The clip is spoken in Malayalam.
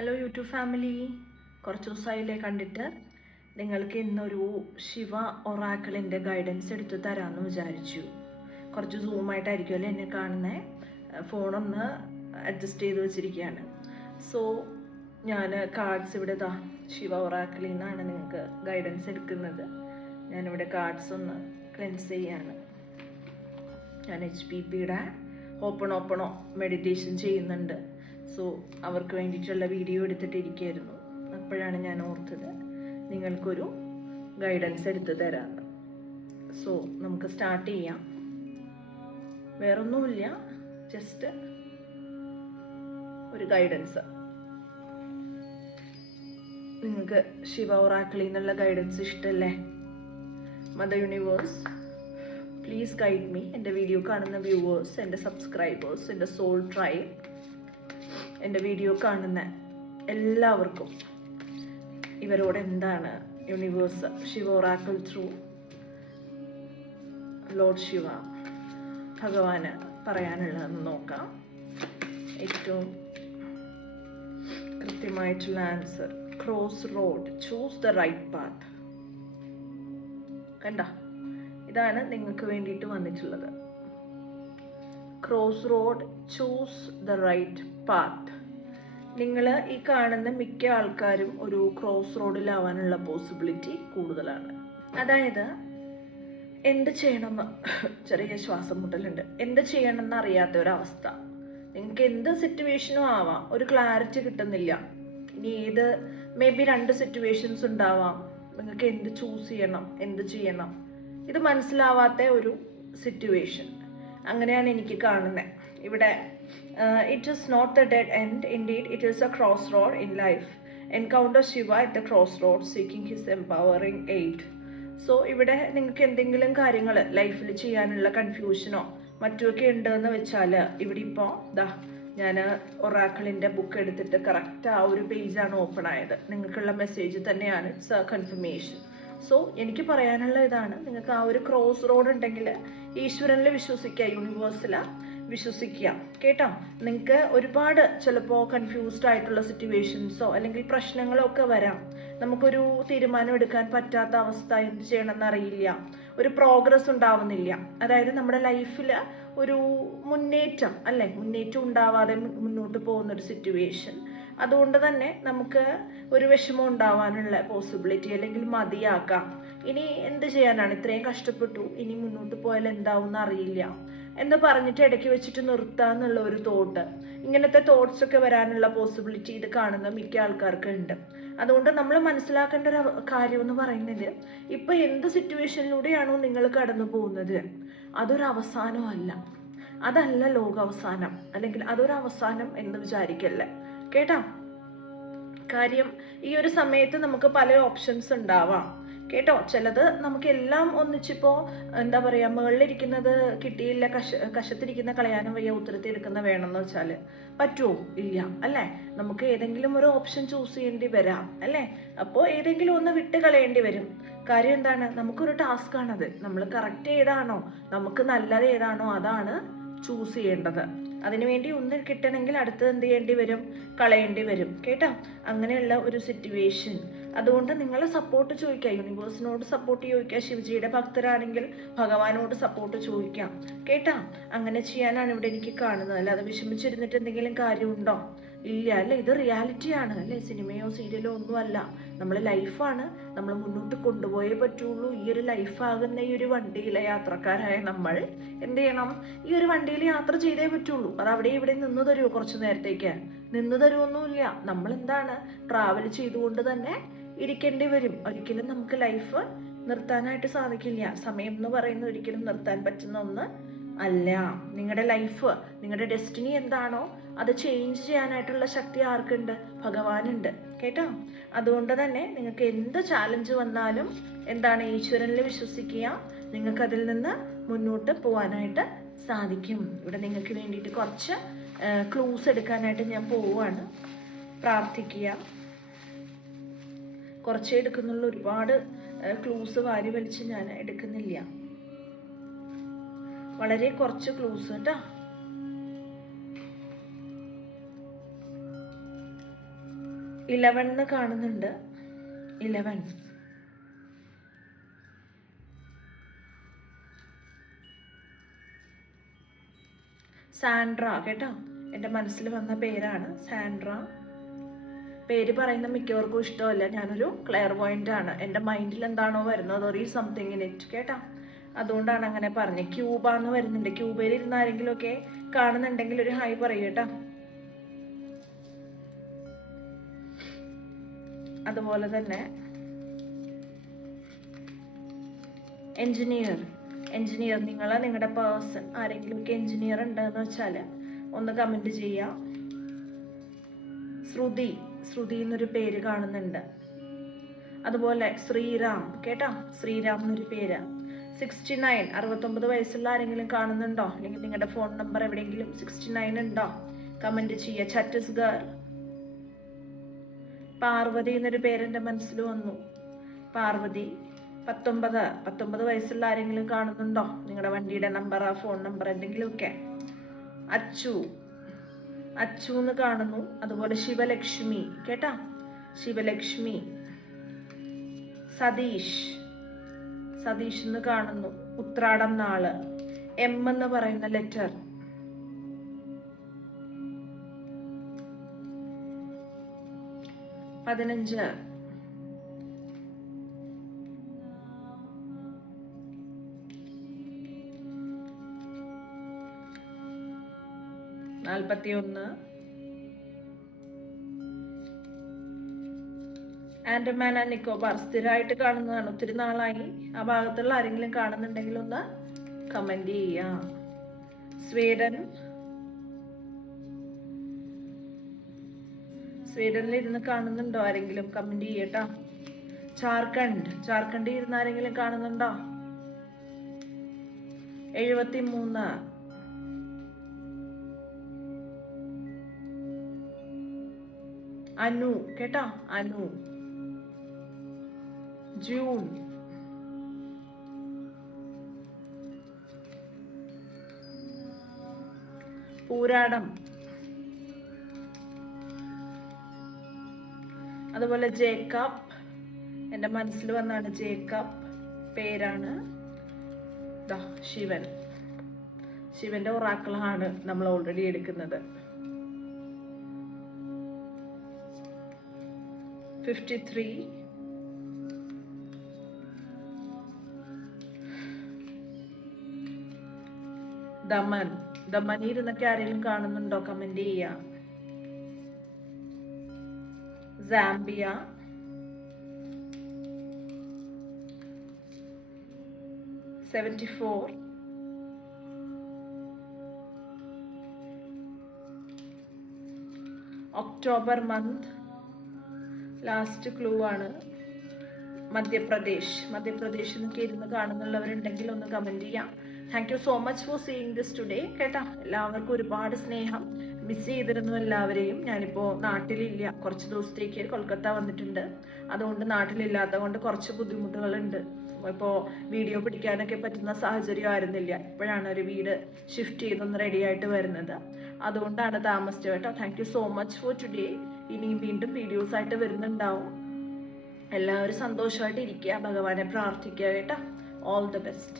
ഹലോ യൂട്യൂബ് ഫാമിലി, കുറച്ച് ദിവസമായില്ലേ കണ്ടിട്ട്. നിങ്ങൾക്ക് ഇന്നൊരു ശിവ ഒറാക്കിളിൻ്റെ ഗൈഡൻസ് എടുത്ത് തരാമെന്ന് വിചാരിച്ചു. കുറച്ച് സൂമായിട്ടായിരിക്കുമല്ലോ എന്നെ കാണുന്നത്. ഫോണൊന്ന് അഡ്ജസ്റ്റ് ചെയ്ത് വെച്ചിരിക്കുകയാണ്. സോ ഞാൻ കാർഡ്സ് ഇവിടെ ശിവ ഒറാക്കിളിൽ നിന്നാണ് നിങ്ങൾക്ക് ഗൈഡൻസ് എടുക്കുന്നത്. ഞാനിവിടെ കാർഡ്സ് ഒന്ന് ക്ലെൻസ് ചെയ്യാണ്. ഞാൻ HPPയുടെ ഓപ്പണോ മെഡിറ്റേഷൻ ചെയ്യുന്നുണ്ട്. സോ അവർക്ക് വേണ്ടിയിട്ടുള്ള വീഡിയോ എടുത്തിട്ടിരിക്കുകയായിരുന്നു. അപ്പോഴാണ് ഞാൻ ഓർത്തത് നിങ്ങൾക്കൊരു ഗൈഡൻസ് എടുത്ത് തരാമെന്ന്. സോ നമുക്ക് സ്റ്റാർട്ട് ചെയ്യാം. വേറൊന്നുമില്ല, ജസ്റ്റ് ഒരു ഗൈഡൻസ്. നിങ്ങൾക്ക് ശിവ ഒറാക്കിളിൽ നിന്നുള്ള ഗൈഡൻസ് ഇഷ്ടമല്ലേ? Mother universe, please guide me. എൻ്റെ വീഡിയോ കാണുന്ന വ്യൂവേഴ്സ്, എൻ്റെ സബ്സ്ക്രൈബേഴ്സ്, എൻ്റെ സോൾ ട്രൈബ്, എൻ്റെ വീഡിയോ കാണുന്ന എല്ലാവർക്കും ഇവരോട് എന്താണ് universe Shiva oracle through lord Shiva ഭഗവാന് പറയാനുള്ളതെന്ന് നോക്കാം. ഏറ്റവും കൃത്യമായിട്ടുള്ള answer, cross road, choose the right path. കണ്ട, ഇതാണ് നിങ്ങൾക്ക് വേണ്ടിയിട്ട് വന്നിട്ടുള്ളത്. Cross road, choose the right path. നിങ്ങൾ ഈ കാണുന്ന മിക്ക ആൾക്കാരും ഒരു ക്രോസ് റോഡിലാവാനുള്ള പോസിബിലിറ്റി കൂടുതലാണ്. അതായത് എന്ത് ചെയ്യണമെന്ന്, ചെറിയ ശ്വാസം മുട്ടലുണ്ട്, എന്ത് ചെയ്യണമെന്ന് അറിയാത്ത ഒരവസ്ഥ. നിങ്ങൾക്ക് എന്ത് സിറ്റുവേഷനും ആവാം, ഒരു ക്ലാരിറ്റി കിട്ടുന്നില്ല. ഇനി ഏത് മേ ബി 2 സിറ്റുവേഷൻസ് ഉണ്ടാവാം. നിങ്ങൾക്ക് എന്ത് ചൂസ് ചെയ്യണം, എന്ത് ചെയ്യണം, ഇത് മനസ്സിലാവാത്ത ഒരു സിറ്റുവേഷൻ. അങ്ങനെയാണ് എനിക്ക് കാണുന്നത് ഇവിടെ. It is not the dead end, indeed it is a crossroad in life. Encounter Shiva at the crossroad, seeking his empowering aid. So ഇവിടെ നിങ്ങൾക്ക് എന്തെങ്കിലും കാര്യങ്ങൾ ലൈഫിൽ ചെയ്യാനുള്ള കൺഫ്യൂഷനോ മറ്റുമൊക്കെ ഉണ്ടെന്ന് വെച്ചാൽ, ഇവിടെ ഇപ്പോൾ ഞാൻ ഒറാക്കിളിൻ്റെ ബുക്ക് എടുത്തിട്ട് കറക്റ്റ് ആ ഒരു പേജാണ് ഓപ്പൺ ആയത്. നിങ്ങൾക്കുള്ള മെസ്സേജ് തന്നെയാണ്, ഇറ്റ്സ് എ കൺഫർമേഷൻ. സോ എനിക്ക് പറയാനുള്ള ഇതാണ്, നിങ്ങൾക്ക് ആ ഒരു ക്രോസ് റോഡ് ഉണ്ടെങ്കിൽ ഈശ്വരനിൽ വിശ്വസിക്കുക, യൂണിവേഴ്സിൽ വിശ്വസിക്കുക, കേട്ടോ. നിങ്ങൾക്ക് ഒരുപാട് ചിലപ്പോൾ കൺഫ്യൂസ്ഡ് ആയിട്ടുള്ള സിറ്റുവേഷൻസോ അല്ലെങ്കിൽ പ്രശ്നങ്ങളോ ഒക്കെ വരാം. നമുക്കൊരു തീരുമാനം എടുക്കാൻ പറ്റാത്ത അവസ്ഥ, എന്ത് ചെയ്യണമെന്ന് അറിയില്ല, ഒരു പ്രോഗ്രസ് ഉണ്ടാവുന്നില്ല. അതായത് നമ്മുടെ ലൈഫിൽ ഒരു മുന്നേറ്റം ഉണ്ടാവാതെ മുന്നോട്ട് പോകുന്നൊരു സിറ്റുവേഷൻ. അതുകൊണ്ട് തന്നെ നമുക്ക് ഒരു വിഷമം ഉണ്ടാവാനുള്ള പോസിബിലിറ്റി, അല്ലെങ്കിൽ മതിയാക്കാം, ഇനി എന്ത് ചെയ്യാനാണ്, ഇത്രയും കഷ്ടപ്പെട്ടു, ഇനി മുന്നോട്ട് പോയാൽ എന്താവും അറിയില്ല എന്ന് പറഞ്ഞിട്ട് ഇടയ്ക്ക് വെച്ചിട്ട് നിർത്താന്നുള്ള ഒരു തോട്ട്. ഇങ്ങനത്തെ തോട്ട്സ് ഒക്കെ വരാനുള്ള പോസിബിലിറ്റി ഇത് കാണുന്ന മിക്ക ആൾക്കാർക്ക് ഉണ്ട്. അതുകൊണ്ട് നമ്മൾ മനസ്സിലാക്കേണ്ട ഒരു കാര്യം എന്ന് പറയുന്നത്, ഇപ്പൊ എന്ത് സിറ്റുവേഷനിലൂടെയാണോ നിങ്ങൾ കടന്നു പോകുന്നത്, അതൊരു അവസാനമല്ല, അതല്ല ലോകാവസാനം, അല്ലെങ്കിൽ അതൊരു അവസാനം എന്ന് വിചാരിക്കല്ലേ, കേട്ടോ. കാര്യം ഈ ഒരു സമയത്ത് നമുക്ക് പല ഓപ്ഷൻസ് ഉണ്ടാവാം, കേട്ടോ. ചിലത് നമുക്ക് എല്ലാം ഒന്നിച്ചിപ്പോ എന്താ പറയാ, മുകളിലിരിക്കുന്നത് കിട്ടിയില്ല, കശത്തിരിക്കുന്ന കളയാനും വയ്യ, ഉത്തരത്തിരിക്കുന്ന വേണമെന്ന് വെച്ചാല് പറ്റുമോ? ഇല്ല, അല്ലെ. നമുക്ക് ഏതെങ്കിലും ഒരു ഓപ്ഷൻ ചൂസ് ചെയ്യേണ്ടി വരാം, അല്ലെ. അപ്പോൾ ഏതെങ്കിലും ഒന്ന് വിട്ട് കളയേണ്ടി വരും. കാര്യം എന്താണ്, നമുക്കൊരു ടാസ്ക് ആണത്. നമ്മൾ കറക്റ്റ് ഏതാണോ, നമുക്ക് നല്ലത് ഏതാണോ അതാണ് ചൂസ് ചെയ്യേണ്ടത്. അതിനുവേണ്ടി ഒന്ന് കിട്ടണമെങ്കിൽ അടുത്തത് എന്ത് ചെയ്യേണ്ടി വരും, കളയേണ്ടി വരും, കേട്ടോ. അങ്ങനെയുള്ള ഒരു സിറ്റുവേഷൻ. അതുകൊണ്ട് നിങ്ങളെ സപ്പോർട്ട് ചോദിക്കാം, യൂണിവേഴ്സിനോട് സപ്പോർട്ട് ചോദിക്കാം. ശിവജിയുടെ ഭക്തരാണെങ്കിൽ ഭഗവാനോട് സപ്പോർട്ട് ചോദിക്കാം, കേട്ടോ. അങ്ങനെ ചെയ്യാനാണ് ഇവിടെ എനിക്ക് കാണുന്നത്. അല്ലാതെ വിഷമിച്ചിരുന്നിട്ട് എന്തെങ്കിലും കാര്യമുണ്ടോ? ഇല്ല, അല്ലെ. ഇത് റിയാലിറ്റിയാണ്, അല്ലെ. സിനിമയോ സീരിയലോ ഒന്നുമല്ല, നമ്മളെ ലൈഫാണ്. നമ്മൾ മുന്നോട്ട് കൊണ്ടുപോയേ പറ്റുള്ളൂ. ഈ ഒരു ലൈഫാകുന്ന ഈ ഒരു വണ്ടിയിലെ യാത്രക്കാരായ നമ്മൾ എന്ത് ചെയ്യണം, ഈ ഒരു വണ്ടിയിൽ യാത്ര ചെയ്തേ പറ്റുള്ളൂ. അത് അവിടെ ഇവിടെ നിന്ന് തരുമോ? കുറച്ചു നേരത്തേക്ക് നിന്ന് തരുമൊന്നുമില്ല. നമ്മൾ എന്താണ്, ട്രാവൽ ചെയ്തുകൊണ്ട് തന്നെ ഇരിക്കേണ്ടി വരും. ഒരിക്കലും നമുക്ക് ലൈഫ് നിർത്താനായിട്ട് സാധിക്കില്ല. സമയം എന്ന് പറയുന്നത് ഒരിക്കലും നിർത്താൻ പറ്റുന്ന ഒന്ന് അല്ല. നിങ്ങളുടെ ലൈഫ്, നിങ്ങളുടെ ഡെസ്റ്റിനി എന്താണോ അത് ചേഞ്ച് ചെയ്യാനായിട്ടുള്ള ശക്തി ആർക്കുണ്ട്? ഭഗവാനുണ്ട്, കേട്ടോ. അതുകൊണ്ട് തന്നെ നിങ്ങൾക്ക് എന്ത് ചാലഞ്ച് വന്നാലും എന്താണ്, ഈശ്വരനിൽ വിശ്വസിക്കുക, നിങ്ങൾക്ക് അതിൽ നിന്ന് മുന്നോട്ട് പോകാനായിട്ട് സാധിക്കും. ഇവിടെ നിങ്ങൾക്ക് വേണ്ടിയിട്ട് കുറച്ച് ക്ലൂസ് എടുക്കാനായിട്ട് ഞാൻ പോവുകയാണ്. പ്രാർത്ഥിക്കുക. കുറച്ചേ എടുക്കുന്നുള്ള, ഒരുപാട് ക്ലൂസ് വാരി വലിച്ച് ഞാൻ എടുക്കുന്നില്ല. വളരെ കുറച്ച് ക്ലൂസ് കേട്ടോ. 11 കാണുന്നുണ്ട്. 11. സാൻഡ്ര കേട്ടോ, എൻ്റെ മനസ്സിൽ വന്ന പേരാണ് സാൻഡ്ര. പേര് പറയുന്ന മിക്കവർക്കും ഇഷ്ടമല്ല. ഞാനൊരു ക്ലെയർവോയിന്റ് ആണ്. എൻ്റെ മൈൻഡിൽ എന്താണോ വരുന്നത് or is something in it കേട്ടോ, അതുകൊണ്ടാണ് അങ്ങനെ പറഞ്ഞത്. ക്യൂബ എന്ന് വരുന്നുണ്ട്. ക്യൂബയിൽ ഇരുന്ന് ആരെങ്കിലും ഒക്കെ കാണുന്നുണ്ടെങ്കിൽ ഒരു ഹായ് പറയൂ കേട്ടോ. അതുപോലെ തന്നെ എഞ്ചിനീയർ നിങ്ങൾ നിങ്ങളുടെ പേഴ്സൺ ആരെങ്കിലും ഒക്കെ എഞ്ചിനീയർ ഉണ്ടെന്ന് വെച്ചാൽ ഒന്ന് കമന്റ് ചെയ്യാം. ശ്രുതി എന്നൊരു പേര് കാണുന്നുണ്ട്. അതുപോലെ ശ്രീറാം കേട്ടോ, ശ്രീറാം എന്നൊരു പേര്. 69 69 വയസ്സുള്ള ആരെങ്കിലും കാണുന്നുണ്ടോ? അല്ലെങ്കിൽ നിങ്ങളുടെ ഫോൺ നമ്പർ എവിടെയെങ്കിലും 69 ഉണ്ടോ? കമന്റ് ചെയ്യുക. ഛത്തീസ്ഗഡ്. പാർവതി എന്നൊരു പേര് എൻ്റെ മനസ്സിൽ വന്നു. പാർവതി. 19 വയസ്സുള്ള ആരെങ്കിലും കാണുന്നുണ്ടോ? നിങ്ങളുടെ വണ്ടിയുടെ നമ്പർ, ഫോൺ നമ്പർ എന്തെങ്കിലുമൊക്കെ. അച്ചു എന്ന് കാണുന്നു. അതുപോലെ ശിവലക്ഷ്മി കേട്ടാ, ശിവലക്ഷ്മി. സതീഷ് എന്ന് കാണുന്നു. ഉത്രാടം നാള്. എം എന്ന് പറയുന്ന ലെറ്റർ. പതിനഞ്ച്. നാൽപ്പത്തിയൊന്ന്. ആൻഡമാൻ ആൻഡ് നിക്കോബാർ സ്ഥിരമായിട്ട് കാണുന്നതാണ്. ഒത്തിരി നാളായി. ആ ഭാഗത്തുള്ള ആരെങ്കിലും കാണുന്നുണ്ടെങ്കിൽ ഒന്ന് കമന്റ് ചെയ്യാം. സ്വീഡനിൽ ഇരുന്ന് കാണുന്നുണ്ടോ ആരെങ്കിലും? കമന്റ് ചെയ്യട്ടോ. ജാർഖണ്ഡിൽ ഇരുന്ന് ആരെങ്കിലും കാണുന്നുണ്ടോ? 73. അനു കേട്ടോ, അനു. ജൂൺ. പൂരാടം. അതുപോലെ ജേക്കബ്, എൻ്റെ മനസ്സിൽ വന്നാണ് ജേക്കബ് പേരാണ്. ശിവന്റെ ഒറാക്കിളാണ് നമ്മൾ ഓൾറെഡി എടുക്കുന്നത്. 53. ദമനിൽ നിന്നൊക്കെ ആരെങ്കിലും കാണുന്നുണ്ടോ? കമന്റ് ചെയ്യാം. Zambia. 74. October month. Last clue ആണ്. മധ്യപ്രദേശ് എന്നൊക്കെ ഇരുന്ന് കാണുന്നുള്ളവരുണ്ടെങ്കിൽ ഒന്ന് കമന്റ് ചെയ്യാം. Thank you so much for seeing this today കേട്ടാ. എല്ലാവർക്കും ഒരുപാട് സ്നേഹം. മിസ് ചെയ്തിരുന്നു എല്ലാവരെയും. ഞാനിപ്പോൾ നാട്ടിലില്ല. കുറച്ച് ദിവസത്തേക്ക് കൊൽക്കത്ത വന്നിട്ടുണ്ട്. അതുകൊണ്ട് നാട്ടിലില്ലാത്ത കൊണ്ട് കുറച്ച് ബുദ്ധിമുട്ടുകളുണ്ട്. ഇപ്പോൾ വീഡിയോ പിടിക്കാനൊക്കെ പറ്റുന്ന സാഹചര്യം ആയിരുന്നില്ല. ഇപ്പോഴാണ് ഒരു വീട് ഷിഫ്റ്റ് ചെയ്തൊന്ന് റെഡി ആയിട്ട് വരുന്നത്. അതുകൊണ്ടാണ് താമസിച്ചത് കേട്ടോ. Thank you so much for today. ഇനിയും വീണ്ടും വീഡിയോസ് ആയിട്ട് വരുന്നുണ്ടാവും. എല്ലാവരും സന്തോഷമായിട്ട് ഇരിക്കുക. ഭഗവാനെ പ്രാർത്ഥിക്കുക കേട്ടോ. All the best.